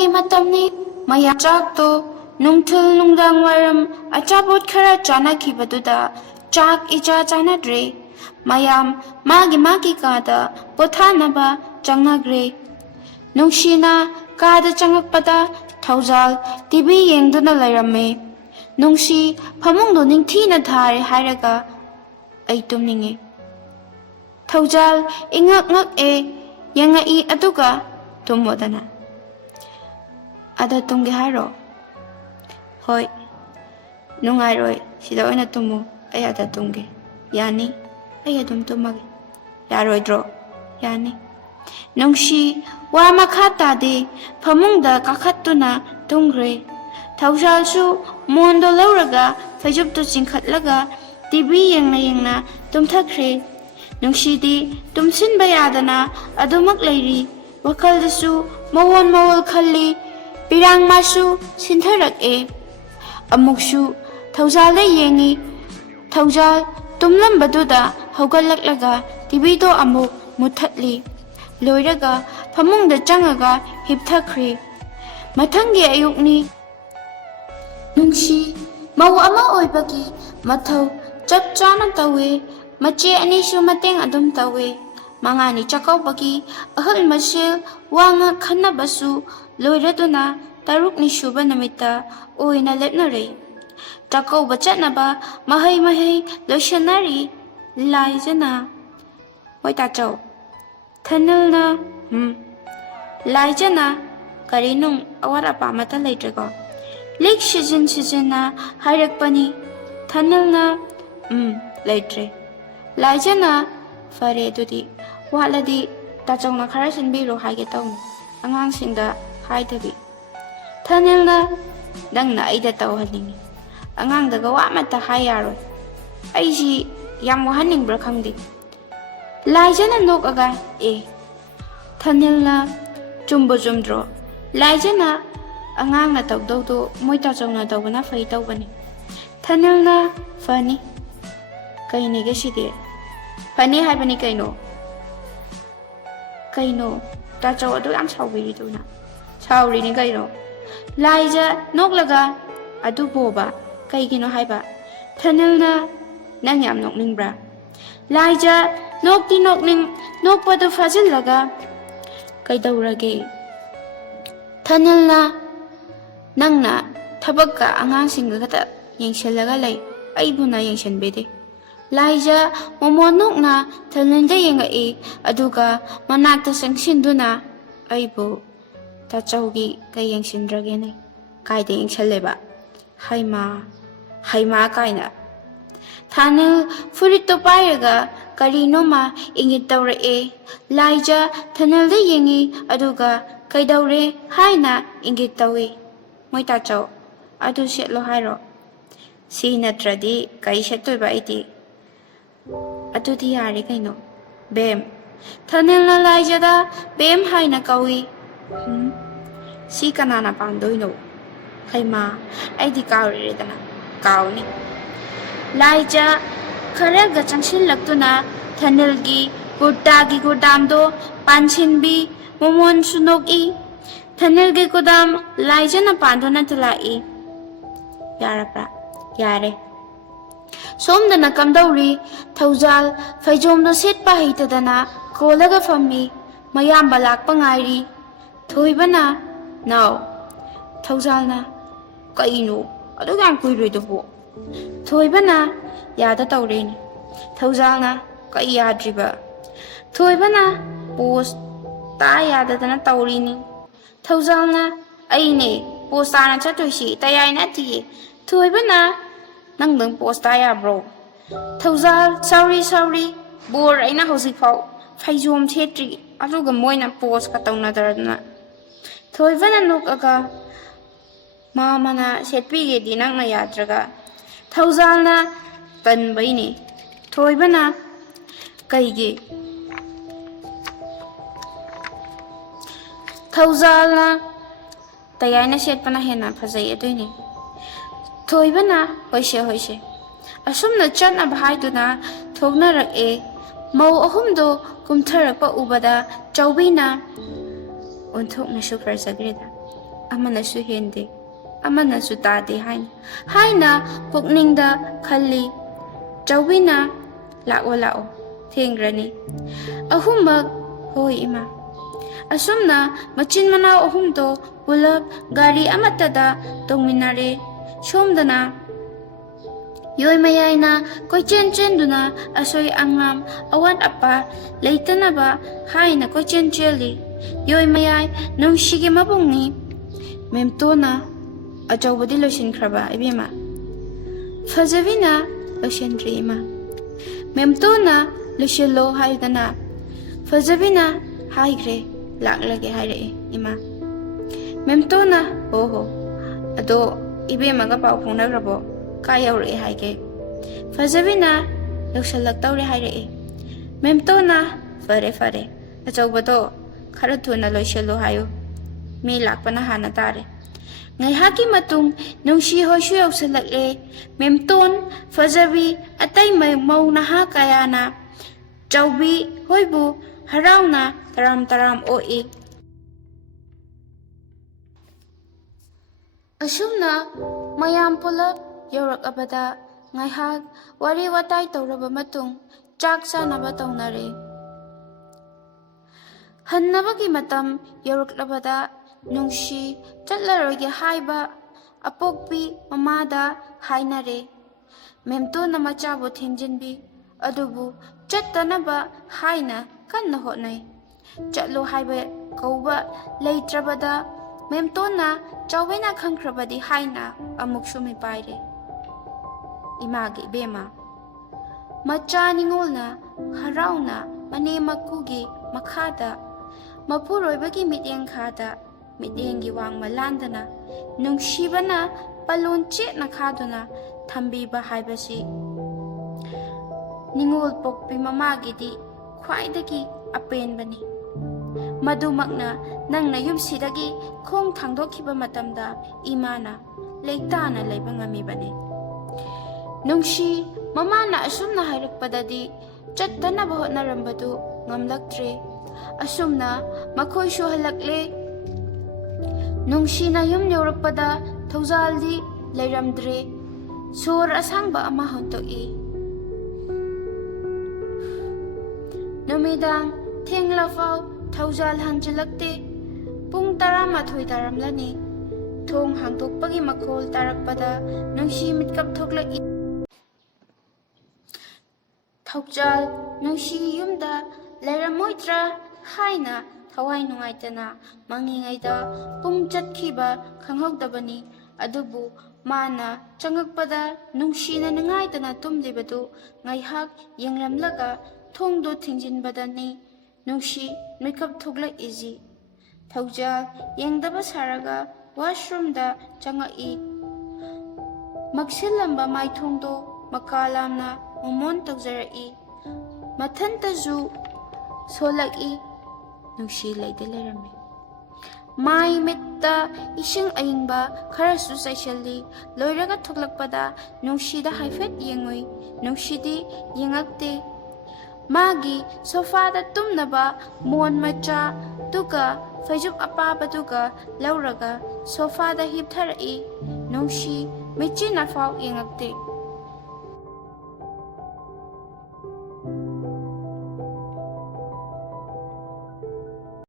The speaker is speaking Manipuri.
ꯅꯨꯡꯗꯥꯡꯒꯤ ꯃꯇꯝꯅꯤ ꯃꯌꯥꯝ ꯆꯥꯛꯇꯣ ꯅꯨꯡꯊꯤꯜ ꯅꯨꯡꯗꯥꯡ ꯋꯥꯏꯔꯝ ꯑꯆꯥꯄꯣꯠ ꯈꯔ ꯆꯥꯅꯈꯤꯕꯗꯨꯗ ꯆꯥꯛ ꯏꯆꯥ ꯆꯥꯅꯗ꯭ꯔꯦ ꯃꯌꯥꯝ ꯃꯥꯒꯤ ꯀꯥꯗ ꯄꯣꯊꯥꯅꯕ ꯆꯪꯅꯈ꯭ꯔꯦ ꯅꯨꯡꯁꯤꯅ ꯀꯥꯗ ꯆꯪꯉꯛꯄꯗ ꯊꯧꯖꯥꯜ ꯇꯤꯚꯤ ꯌꯦꯡꯗꯨꯅ ꯂꯩꯔꯝꯃꯦ ꯅꯨꯡꯁꯤ ꯐꯃꯨꯡꯗꯣ ꯅꯤꯡꯊꯤꯅ ꯊꯥꯔꯦ ꯍꯥꯏꯔꯒ ꯑꯩ ꯇꯨꯝꯅꯤꯡꯉꯦ ꯊꯧꯖꯥꯜ ꯏꯉꯛ ꯉꯛꯑꯦ ꯌꯦꯡꯉꯛꯏ ꯑꯗꯨꯒ ꯇꯨꯝꯃꯣꯗꯅ ꯑꯗ ꯇꯨꯝꯒꯦ ꯍꯥꯏꯔꯣ ꯍꯣꯏ ꯅꯨꯡꯉꯥꯏꯔꯣꯏ ꯁꯤꯗ ꯑꯣꯏꯅ ꯇꯨꯝꯃꯨ ꯑꯩ ꯑꯗ ꯇꯨꯝꯒꯦ ꯌꯥꯅꯤ ꯑꯩ ꯑꯗꯨꯝ ꯇꯨꯝꯃꯒꯦ ꯌꯥꯔꯣꯏꯗ꯭ꯔꯣ ꯌꯥꯅꯤ ꯅꯨꯡꯁꯤ ꯋꯥ ꯃꯈꯥ ꯇꯥꯗꯦ ꯐꯃꯨꯡꯗ ꯀꯥꯈꯠꯇꯨꯅ ꯇꯨꯝꯈ꯭ꯔꯦ ꯊꯧꯖꯥꯜꯁꯨ ꯃꯣꯟꯗꯣ ꯂꯧꯔꯒ ꯐꯩꯖꯨꯞꯇꯨ ꯆꯤꯡꯈꯠꯂꯒ ꯇꯤꯚꯤ ꯌꯦꯡꯅ ꯇꯨꯝꯊꯈ꯭ꯔꯦ ꯅꯨꯡꯁꯤꯗꯤ ꯇꯨꯝꯁꯤꯟꯕ ꯌꯥꯗꯅ ꯑꯗꯨꯃꯛ ꯂꯩꯔꯤ ꯋꯥꯈꯜꯗꯁꯨ ꯃꯋꯣꯜ ꯈꯜꯂꯤ ꯄꯤꯔꯥꯡ ꯃꯥꯁꯨ ꯁꯤꯟꯊꯔꯛꯑꯦ ꯑꯃꯨꯛꯁꯨ ꯊꯧꯖꯥꯜꯗ ꯌꯦꯡꯉꯤ ꯊꯧꯖꯥꯜ ꯇꯨꯝꯂꯝꯕꯗꯨꯗ ꯍꯧꯒꯠꯂꯛꯂꯒ ꯇꯤꯚꯤꯗꯣ ꯑꯃꯨꯛ ꯃꯨꯠꯊꯠꯂꯤ ꯂꯣꯏꯔꯒ ꯐꯃꯨꯡꯗ ꯆꯪꯉꯒ ꯍꯤꯞꯊꯈ꯭ꯔꯦ ꯃꯊꯪꯒꯤ ꯑꯌꯨꯛꯅꯤ ꯅꯨꯡꯁꯤ ꯃꯧ ꯑꯃ ꯑꯣꯏꯕꯒꯤ ꯃꯊꯧ ꯆꯞ ꯆꯥꯅ ꯇꯧꯋꯦ ꯃꯆꯦ ꯑꯅꯤꯁꯨ ꯃꯇꯦꯡ ꯑꯗꯨꯝ ꯇꯧꯋꯦ ꯃꯉꯥꯅꯤ ꯆꯥꯛꯀꯧꯕꯒꯤ ꯑꯍꯜ ꯃꯁꯦꯜ ꯋꯥ ꯉꯥꯛ ꯈꯟꯅꯕꯁꯨ ꯂꯣꯏꯔꯗꯨꯅ ꯇꯔꯨꯛꯅꯤ ꯁꯨꯕ ꯅꯨꯃꯤꯠꯇ ꯑꯣꯏꯅ ꯂꯦꯞꯅꯔꯦ ꯆꯥꯛꯀꯧꯕ ꯆꯠꯅꯕ ꯃꯍꯩ ꯂꯣꯏꯁꯟꯅꯔꯤ ꯂꯥꯏꯖꯅ ꯍꯣꯏ ꯇꯥꯆꯧ ꯊꯅꯤꯜꯅ ꯂꯥꯏꯖꯅ ꯀꯔꯤꯅꯨꯡ ꯑꯋꯥꯠ ꯑꯄꯥ ꯑꯃꯠꯇ ꯂꯩꯇ꯭ꯔꯦꯀꯣ ꯂꯤꯛ ꯁꯤꯖꯤꯟꯅ ꯍꯥꯏꯔꯛꯄꯅꯤ ꯊꯅꯤꯜꯅ ꯂꯩꯇ꯭ꯔꯦ ꯂꯥꯏꯖꯅ ꯐꯔꯦ ꯑꯗꯨꯗꯤ ꯋꯥꯠꯂꯗꯤ ꯇꯥꯆꯧꯅ ꯈꯔ ꯁꯤꯟꯕꯤꯔꯣ ꯍꯥꯏꯒꯦ ꯇꯧꯅꯤ ꯑꯉꯥꯡꯁꯤꯡꯗ ꯍꯥꯏꯗꯕꯤ ꯊꯅꯤꯜꯅ ꯅꯪꯅ ꯑꯩꯗ ꯇꯧꯍꯟꯅꯤꯡꯉꯤ ꯑꯉꯥꯡꯗꯒ ꯋꯥ ꯑꯃꯠꯇ ꯍꯥꯏ ꯌꯥꯔꯣꯏ ꯑꯩꯁꯤ ꯌꯥꯝ ꯋꯥꯍꯟꯅꯤꯡꯕ꯭ꯔꯥ ꯈꯪꯗꯦ ꯂꯥꯏꯖꯅ ꯅꯣꯛꯑꯒ ꯊꯅꯤꯜꯅ ꯆꯨꯝꯕꯨ ꯆꯨꯝꯗ꯭ꯔꯣ ꯂꯥꯏꯖꯅ ꯑꯉꯥꯡꯅ ꯇꯧꯗꯧꯗꯣ ꯃꯣꯏ ꯇꯥꯆꯧꯅ ꯇꯧꯕꯅ ꯐꯩ ꯇꯧꯕꯅꯤ ꯊꯅꯤꯜꯅ ꯐꯅꯤ ꯀꯩꯅꯦꯒꯦ ꯁꯤꯗꯤ ꯐꯅꯤ ꯍꯥꯏꯕꯅꯤ ꯀꯩꯅꯣ ꯇꯥꯆꯧ ꯑꯗꯨ ꯌꯥꯝ ꯁꯥꯎꯕꯤꯔꯤꯗꯨꯅ ꯁꯥꯎꯔꯤꯅꯤ ꯀꯩꯅꯣ ꯂꯥꯏꯖ ꯅꯣꯛꯂꯒ ꯑꯗꯨꯕꯣꯕ ꯀꯩꯒꯤꯅꯣ ꯍꯥꯏꯕ ꯊꯅꯤꯜꯅ ꯅꯪ ꯌꯥꯝ ꯅꯣꯛꯅꯤꯡꯕ꯭ꯔꯥ ꯂꯥꯏꯖ ꯅꯣꯛꯄꯗꯨ ꯐꯥꯖꯤꯜꯂꯒ ꯀꯩꯗꯧꯔꯒꯦ ꯊꯅꯤꯜꯅ ꯅꯪꯅ ꯊꯕꯛꯀ ꯑꯉꯥꯡꯁꯤꯡꯒ ꯈꯛꯇ ꯌꯦꯡꯁꯤꯜꯂꯒ ꯂꯩ ꯑꯩꯕꯨꯅ ꯌꯦꯡꯁꯤꯟꯕꯤꯗꯦ ꯂꯥꯏꯖ ꯃꯣꯃꯣꯟ ꯅꯣꯛꯅ ꯊꯅꯤꯜꯗ ꯌꯦꯡꯉꯛꯏ ꯑꯗꯨꯒ ꯃꯅꯥꯛꯇ ꯆꯪꯁꯤꯟꯗꯨꯅ ꯑꯩꯕꯨ ꯇꯥꯆꯧꯒꯤ ꯀꯩ ꯌꯦꯡꯁꯤꯟꯗ꯭ꯔꯒꯦꯅꯦ ꯀꯥꯏꯗ ꯌꯦꯡꯁꯜꯂꯦꯕ ꯍꯩꯃꯥ ꯀꯥꯏꯅ ꯊꯥꯅꯤꯜ ꯐꯨꯔꯤꯠꯇꯣ ꯄꯥꯏꯔꯒ ꯀꯔꯤꯅꯣꯃ ꯏꯪꯒꯤꯠ ꯇꯧꯔꯛꯑꯦ ꯂꯥꯏꯖ ꯊꯅꯤꯜꯗ ꯌꯦꯡꯉꯤ ꯑꯗꯨꯒ ꯀꯩꯗꯧꯔꯦ ꯍꯥꯏꯅ ꯏꯪꯒꯤꯠ ꯇꯧꯏ ꯃꯣꯏ ꯇꯥꯆꯧ ꯑꯗꯨ ꯁꯦꯠꯂꯣ ꯍꯥꯏꯔꯣ ꯁꯤ ꯅꯠꯇ꯭ꯔꯗꯤ ꯀꯩ ꯁꯦꯠꯇꯣꯏꯕ ꯑꯩꯗꯤ ꯑꯗꯨꯗꯤ ꯌꯥꯔꯦ ꯀꯩꯅꯣ ꯕꯦꯝ ꯊꯅꯤꯜꯅ ꯂꯥꯏꯖꯗ ꯕꯦꯝ ꯍꯥꯏꯅ ꯀꯧꯏ ꯁꯤ ꯀꯅꯥꯅ ꯄꯥꯝꯗꯣꯏꯅꯣ ꯍꯩꯃꯥ ꯑꯩꯗꯤ ꯀꯥꯎꯔꯦꯗꯅ ꯀꯥꯎꯅꯤ ꯂꯥꯏꯖ ꯈꯔꯒ ꯆꯪꯁꯤꯜꯂꯛꯇꯨꯅ ꯊꯅꯤꯜꯒꯤ ꯀꯨꯔꯇꯥꯒꯤ ꯒꯨꯗꯥꯝꯗꯣ ꯄꯥꯟꯁꯤꯟꯕꯤ ꯃꯣꯃꯣꯟꯁꯨ ꯅꯣꯛꯏ ꯊꯅꯤꯜꯒꯤ ꯒꯨꯗꯥꯝ ꯂꯥꯏꯖꯅ ꯄꯥꯟꯗꯨꯅ ꯂꯥꯛꯏ ꯌꯥꯔꯕ꯭ꯔꯥ ꯌꯥꯔꯦ ꯁꯣꯝꯗꯅ ꯀꯝꯗꯧꯔꯤ ꯊꯧꯖꯥꯜ ꯐꯩꯖꯣꯝꯗꯣ ꯁꯦꯠꯄ ꯍꯩꯇꯗꯅ ꯀꯣꯜꯂꯒ ꯐꯝꯃꯤ ꯃꯌꯥꯝꯕ ꯂꯥꯛꯄ ꯉꯥꯏꯔꯤ ꯊꯣꯏꯕꯅ ꯅꯥꯎ ꯊꯧꯖꯥꯜꯅ ꯀꯩꯅꯣ ꯑꯗꯨꯛ ꯌꯥꯝ ꯀꯨꯏꯔꯣꯏꯗꯨꯕꯣ ꯊꯣꯏꯕꯅ ꯌꯥꯗ ꯇꯧꯔꯦꯅꯤ ꯊꯧꯖꯥꯜꯅ ꯀꯩ ꯌꯥꯗ꯭ꯔꯤꯕ ꯊꯣꯏꯕꯅ ꯄꯣꯁ ꯇꯥ ꯌꯥꯗꯗꯅ ꯇꯧꯔꯤꯅꯤ ꯊꯧꯖꯥꯜꯅ ꯑꯩꯅꯦ ꯄꯣꯁ ꯇꯥꯅ ꯆꯠꯇꯣꯏꯁꯤ ꯇꯌꯥꯏ ꯅꯠꯇꯤꯌꯦ ꯊꯣꯏꯕꯅ ꯅꯪꯗꯪ ꯄꯣꯁ ꯇꯥ ꯌꯥꯕ꯭ꯔꯣ ꯊꯧꯖꯥꯜ ꯁꯥꯎꯔꯤ ꯕꯣꯔ ꯑꯩꯅ ꯍꯧꯖꯤꯛꯐꯥꯎ ꯐꯩꯖꯣꯝ ꯁꯦꯠꯇ꯭ꯔꯤ ꯑꯗꯨꯒ ꯃꯣꯏꯅ ꯄꯣꯁꯀ ꯇꯧꯅꯗ꯭ꯔꯗꯅ ꯊꯣꯏꯕꯅ ꯅꯣꯛꯑꯒ ꯃꯥꯃꯅ ꯁꯦꯠꯄꯤꯒꯦꯗꯤ ꯅꯪꯅ ꯌꯥꯗ꯭ꯔꯒ ꯊꯧꯖꯥꯜꯅ ꯇꯟꯕꯩꯅꯦ ꯊꯣꯏꯕꯅ ꯀꯩꯒꯤ ꯊꯧꯖꯥꯜꯅ ꯇꯌꯥꯏꯅ ꯁꯦꯠꯄꯅ ꯍꯦꯟꯅ ꯐꯖꯩ ꯑꯗꯨꯏꯅꯦ ꯊꯣꯏꯕꯅ ꯍꯣꯏꯁꯦ ꯑꯁꯨꯝꯅ ꯆꯠꯅꯕ ꯍꯥꯏꯗꯨꯅ ꯊꯣꯛꯅꯔꯛꯑꯦ ꯃꯧ ꯑꯍꯨꯝꯗꯣ ꯀꯨꯝꯊꯔꯛꯄ ꯎꯕꯗ ꯆꯧꯕꯤꯅ ꯑꯣꯟꯊꯣꯛꯅꯁꯨ ꯐꯖꯈ꯭ꯔꯦꯗ ꯑꯃꯅꯁꯨ ꯍꯦꯟꯗꯦ ꯑꯃꯅꯁꯨ ꯇꯥꯗꯦ ꯍꯥꯏꯅ ꯄꯨꯛꯅꯤꯡꯗ ꯈꯜꯂꯤ꯫ ꯆꯧꯕꯤꯅ ꯂꯥꯛꯑꯣ ꯂꯥꯛꯑꯣ ꯊꯦꯡꯈ꯭ꯔꯅꯤ꯫ ꯑꯍꯨꯝꯃꯛ ꯍꯣꯏ ꯏꯃꯥ꯫ ꯑꯁꯨꯝꯅ ꯃꯆꯤꯟ ꯃꯅꯥꯎ ꯑꯍꯨꯝꯗꯣ ꯄꯨꯂꯞ ꯒꯥꯔꯤ ꯑꯃꯠꯇꯗ ꯇꯣꯡꯃꯤꯟꯅꯔꯦ꯫ ꯁꯣꯝꯗꯅ ꯌꯣꯏ ꯃꯌꯥꯏꯅ ꯀꯣꯏꯆꯦꯟ ꯆꯦꯟꯗꯨꯅ ꯑꯁꯣꯏ ꯑꯉꯥꯝ ꯑꯋꯥꯠ ꯑꯄꯥ ꯂꯩꯇꯅꯕ ꯍꯥꯏꯅ ꯀꯣꯏꯆꯦꯟ ꯆꯦꯜꯂꯤ꯫ ꯌꯣꯏ ꯃꯌꯥꯏ ꯅꯨꯡꯁꯤꯒꯤ ꯃꯕꯨꯡꯅꯤ꯫ ꯃꯦꯝꯇꯣꯟꯅ ꯑꯆꯧꯕꯗꯤ ꯂꯣꯏꯁꯤꯟꯈ꯭ꯔꯕ ꯏꯕꯦꯝꯃ? ꯐꯖꯕꯤꯅ ꯂꯣꯏꯁꯤꯟꯗ꯭ꯔꯤ ꯏꯃꯥ꯫ ꯃꯦꯝꯇꯣꯟꯅ ꯂꯣꯏꯁꯤꯜꯂꯣ ꯍꯥꯏꯗꯅ ꯐꯖꯕꯤꯅ ꯍꯥꯏꯈ꯭ꯔꯦ ꯂꯥꯛꯂꯒꯦ ꯍꯥꯏꯔꯛꯑꯦ ꯏꯃꯥ꯫ ꯃꯦꯝꯇꯣꯟꯅ ꯍꯣ ꯑꯗꯣ ꯏꯕꯦꯝꯃꯒ ꯄꯥꯎ ꯐꯥꯎꯅꯈ꯭ꯔꯕꯣ? ꯀꯥꯏ ꯌꯧꯔꯛꯑꯦ ꯍꯥꯏꯒꯦ? ꯐꯖꯕꯤꯅ ꯌꯧꯁꯜꯂꯛꯇꯧꯔꯦ ꯍꯥꯏꯔꯛꯑꯦ꯫ ꯃꯦꯝꯇꯣꯟꯅ ꯐꯔꯦ ꯑꯆꯧꯕꯗꯣ ꯈꯔ ꯊꯨꯅ ꯂꯣꯏꯁꯤꯜꯂꯣ ꯍꯥꯏꯌꯨ, ꯃꯤ ꯂꯥꯛꯄꯅ ꯍꯥꯟꯅ ꯇꯥꯔꯦ꯫ ꯉꯥꯏꯍꯥꯛꯀꯤ ꯃꯇꯨꯡ ꯅꯨꯡꯁꯤ ꯍꯣꯏꯁꯨ ꯌꯧꯁꯜꯂꯛꯂꯦ꯫ ꯃꯦꯝꯇꯣꯟ, ꯐꯖꯕꯤ, ꯑꯇꯩ ꯃꯧ ꯅꯍꯥ ꯀꯌꯥꯅ ꯆꯧꯕꯤ ꯍꯣꯏꯕꯨ ꯍꯔꯥꯎꯅ ꯇꯔꯥꯝ ꯑꯣꯛꯏ꯫ ꯑꯁꯨꯝꯅ ꯃꯌꯥꯝ ꯄꯨꯂꯞ ꯌꯧꯔꯛꯑꯕꯗ ꯉꯥꯏꯍꯥꯛ ꯋꯥꯔꯤ ꯋꯥꯇꯥꯏ ꯇꯧꯔꯕ ꯃꯇꯨꯡ ꯆꯥꯛ ꯆꯥꯅꯕ ꯇꯧꯅꯔꯦ꯫ ꯍꯟꯅꯕꯒꯤ ꯃꯇꯝ ꯌꯧꯔꯛꯂꯕꯗ ꯅꯨꯡꯁꯤ ꯆꯠꯂꯔꯣꯏꯒꯦ ꯍꯥꯏꯕ ꯑꯄꯣꯛꯄꯤ ꯃꯃꯥꯗ ꯍꯥꯏꯅꯔꯦ꯫ ꯃꯦꯝꯇꯣꯟꯅ ꯃꯆꯥꯕꯨ ꯊꯦꯝꯖꯤꯟꯕꯤ, ꯑꯗꯨꯕꯨ ꯆꯠꯇꯅꯕ ꯍꯥꯏꯅ ꯀꯟꯅ ꯍꯣꯠꯅꯩ꯫ ꯆꯠꯂꯣ ꯍꯥꯏꯕ ꯀꯧꯕ ꯂꯩꯇ꯭ꯔꯕꯗ ꯃꯦꯝꯇꯣꯟꯅ ꯆꯥꯎꯕꯤꯅ ꯈꯪꯈ꯭ꯔꯕꯗꯤ ꯍꯥꯏꯅ ꯑꯃꯨꯛꯁꯨ ꯃꯤꯄꯥꯏꯔꯦ꯫ ꯏꯃꯥꯒꯤ ꯏꯕꯦꯝꯃ, ꯃꯆꯥ ꯅꯤꯡꯉꯣꯜꯅ ꯍꯔꯥꯎꯅ ꯃꯅꯦ ꯃꯀꯨꯒꯤ ꯃꯈꯥꯗ ꯃꯄꯨꯔꯣꯏꯕꯒꯤ ꯃꯤꯠꯌꯦꯡꯈꯥꯗ ꯃꯤꯠꯌꯦꯡꯒꯤ ꯋꯥꯡꯃ ꯂꯥꯟꯗꯅ ꯅꯨꯡꯁꯤꯕꯅ ꯄꯂꯣꯟ ꯆꯦꯠꯅ ꯈꯥꯗꯨꯅ ꯊꯝꯕꯤꯕ ꯍꯥꯏꯕꯁꯤ ꯅꯤꯡꯉꯣꯜ ꯄꯣꯛꯄꯤ ꯃꯃꯥꯒꯤꯗꯤ ꯈ꯭ꯋꯥꯏꯗꯒꯤ ꯑꯄꯦꯟꯕꯅꯤ꯫ ꯃꯗꯨꯃꯛꯅ ꯅꯪꯅ ꯌꯨꯝꯁꯤꯗꯒꯤ ꯈꯣꯡ ꯊꯥꯡꯗꯣꯛꯈꯤꯕ ꯃꯇꯝꯗ ꯏꯃꯥꯅ ꯂꯩꯇꯥꯅ ꯂꯩꯕ ꯉꯝꯃꯤꯕꯅꯤ꯫ ꯅꯨꯡꯁꯤ ꯃꯃꯥꯅ ꯑꯁꯨꯝꯅ ꯍꯥꯏꯔꯛꯄꯗꯗꯤ ꯆꯠꯇꯅꯕ ꯍꯣꯠꯅꯔꯝꯕꯗꯨ ꯉꯝꯂꯛꯇ꯭ꯔꯦ꯫ ꯑꯁꯨꯝꯅ ꯃꯈꯣꯏꯁꯨ ꯍꯜꯂꯛꯂꯦ꯫ ꯅꯨꯡꯁꯤꯅ ꯌꯨꯝ ꯌꯧꯔꯛꯄꯗ ꯊꯧꯖꯥꯜꯗꯤ ꯂꯩꯔꯝꯗ꯭ꯔꯦ꯫ ꯁꯣꯔ ꯑꯁꯥꯡꯕ ꯑꯃ ꯍꯣꯟꯇꯣꯛꯏ꯫ ꯅꯨꯃꯤꯗꯥꯡ ꯊꯦꯡꯂꯐꯥꯎ ꯊꯧꯖꯥꯜ ꯍꯟꯖꯤꯜꯂꯛꯇꯦ꯫ ꯄꯨꯡ 12 ꯇꯥꯔꯝꯂꯅꯤ꯫ ꯊꯣꯡ ꯍꯥꯡꯗꯣꯛꯄꯒꯤ ꯃꯈꯣꯜ ꯇꯥꯔꯛꯄꯗ ꯅꯨꯡꯁꯤ ꯃꯤꯠꯀꯞ ꯊꯣꯛꯂꯛꯏ꯫ ꯊꯧꯖꯥꯜ ꯅꯨꯡꯁꯤ ꯌꯨꯝꯗ ꯂꯩꯔꯝꯃꯣꯏꯗ꯭ꯔꯥ ꯍꯥꯏꯅ ꯊꯋꯥꯏ ꯅꯨꯡꯉꯥꯏꯇꯅ ꯃꯪꯉꯤꯉꯩꯗ ꯄꯨꯡ ꯆꯠꯈꯤꯕ ꯈꯪꯍꯧꯗꯕꯅꯤ꯫ ꯑꯗꯨꯕꯨ ꯃꯥꯅ ꯆꯪꯉꯛꯄꯗ ꯅꯨꯡꯁꯤꯅ ꯅꯤꯡꯉꯥꯏꯗꯅ ꯇꯨꯝꯂꯤꯕꯗꯨ ꯉꯥꯏꯍꯥꯛ ꯌꯦꯡꯂꯝꯂꯒ ꯊꯣꯡꯗꯨ ꯊꯤꯡꯖꯤꯟꯕꯗꯅꯤ ꯅꯨꯡꯁꯤ ꯃꯤꯀꯞ ꯊꯣꯛꯂꯛꯏꯖꯤ꯫ ꯊꯧꯖꯥꯜ ꯌꯦꯡꯗꯕ ꯁꯥꯔꯒ ꯋꯥꯁꯔꯨꯝꯗ ꯆꯪꯉꯛꯏ꯫ ꯃꯛꯁꯤꯜꯂꯝꯕ ꯃꯥꯏꯊꯣꯡꯗꯣ ꯃꯀꯥ ꯂꯥꯝꯅ ꯃꯣꯃꯣꯟ ꯇꯧꯖꯔꯛꯏ꯫ ꯃꯊꯟꯇꯁꯨ ꯁꯣꯜꯂꯛꯏ꯫ ꯅꯨꯡꯁꯤ ꯂꯩꯗꯤ ꯂꯩꯔꯝꯃꯤ꯫ ꯃꯥꯏ ꯃꯤꯠꯇ ꯏꯁꯤꯡ ꯑꯏꯪꯕ ꯈꯔꯁꯨ ꯆꯥꯏꯁꯤꯜꯂꯤ꯫ ꯂꯣꯏꯔꯒ ꯊꯣꯛꯂꯛꯄꯗ ꯅꯨꯡꯁꯤꯗ ꯍꯥꯏꯐꯦꯠ ꯌꯦꯡꯉꯨꯏ꯫ ꯅꯨꯡꯁꯤꯗꯤ ꯌꯦꯡꯉꯛꯇꯦ꯫ ꯃꯥꯒꯤ ꯁꯣꯐꯥꯗ ꯇꯨꯝꯅꯕ ꯃꯣꯟ ꯃꯆꯥꯗꯨꯒ ꯐꯩꯖꯨꯞ ꯑꯄꯥꯕꯗꯨꯒ ꯂꯧꯔꯒ ꯁꯣꯐꯥꯗ ꯍꯤꯞꯊꯔꯛꯏ꯫ ꯅꯨꯡꯁꯤ ꯃꯤꯠꯆꯤꯅꯐꯥꯎ ꯌꯦꯡꯉꯛꯇꯦ꯫